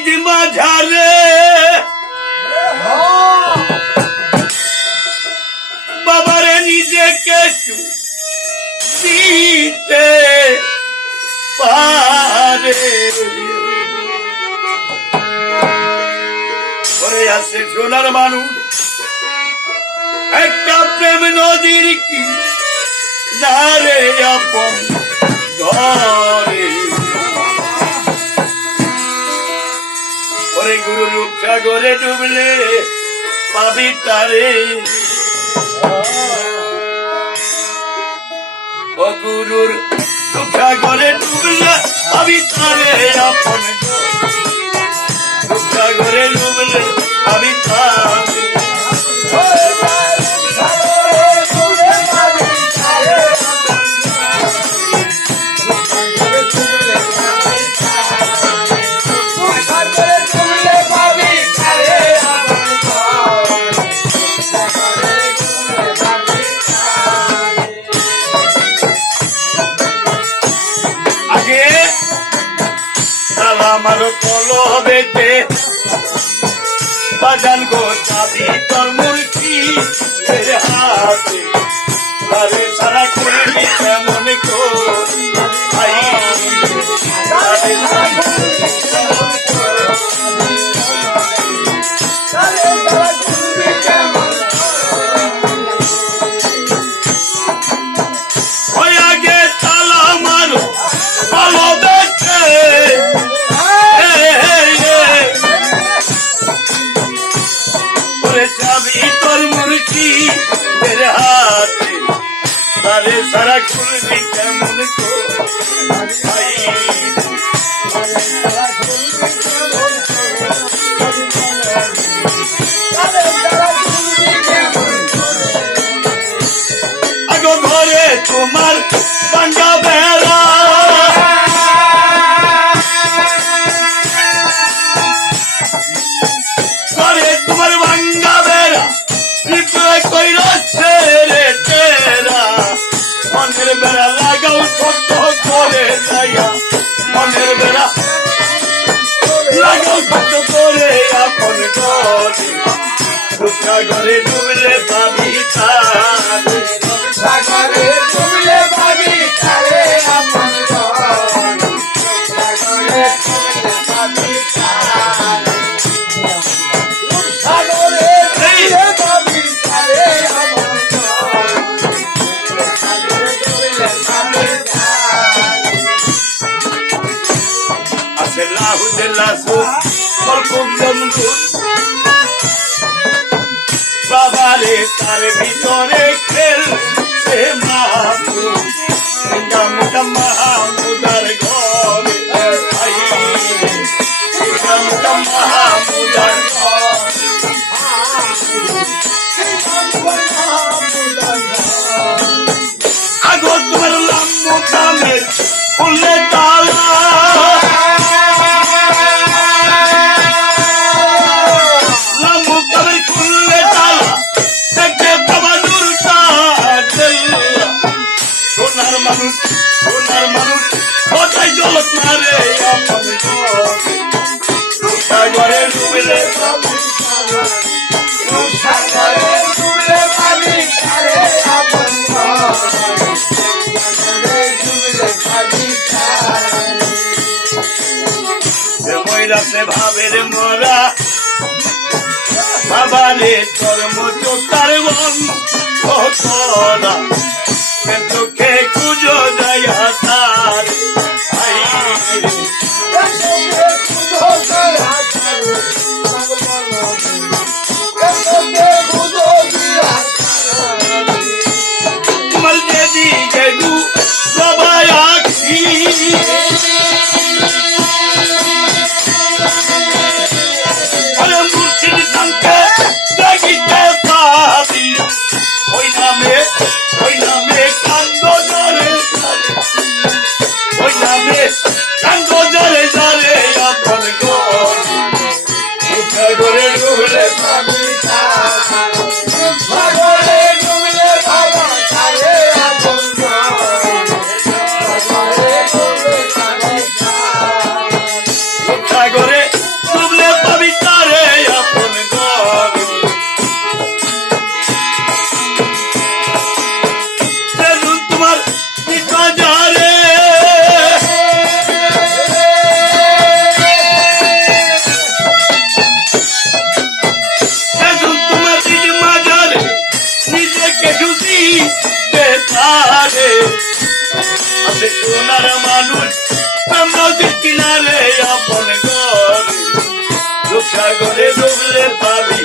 ঈদ মাঝারে বাবারে নিজেকে দিতে পারে ওরে আছে সোনার মানুষ একটা প্রেম নদীর কি নারে আপন ঘরে ওরে গুরু রূপ সাগরে ডুবলে পাবি তারে ও গুরুর রূপ সাগরে ডুবলে পাবি তারে আপন রূপ সাগরে ডুবলে পাবি তারে আমার কলবেতে বাজান গো চাবি তোর মুরকি হাতে তারে সারা করবি কেমন করি ভাই তারে সারা করবি কেমন ওই আগে তালা মারো কলবেতে চাবি তোর মুরকি হাতে তারে সারা করবি কেমন আগো ঘরে তোমার পাঙ্গা বেড়া মনের বেড়া লাগাও ছোট্ট করে মনের বেড়া লাগাও ছোট্ট করে আপন ঘরে ডুবলে পাবি সাগরে ডুবলে পাবি তারে আপন সাগরে ডুবলে পাবি সাগরে ডুবলে পাবি তারে আপন বাবারে তার ভিতরে খেল সে মাহমুদার ঘরে মাহমুদার আগো তোমার লাম্বু কামের খুললে তালা সোনার মানুষ কোথায় জলত মারে সাগরে ডুবলে ময়রাতে ভাবের মরা বাবারে কর্ম চোতার বন করা চোখে খুঁজো যায় হাতার তোমার যদি গেলু সবাই আখি মুর্শিদ সঙ্গে দেখিতে পাবি ওই নামে কান্দ জরে ওই বাজারে এখন তোমার দিদি মাজারে নিজেকে ঢুকি পারে আছে সোনার মানুষ নদীর কিনারে আপন ঘর রূপসাগরে ডুবলে পাবি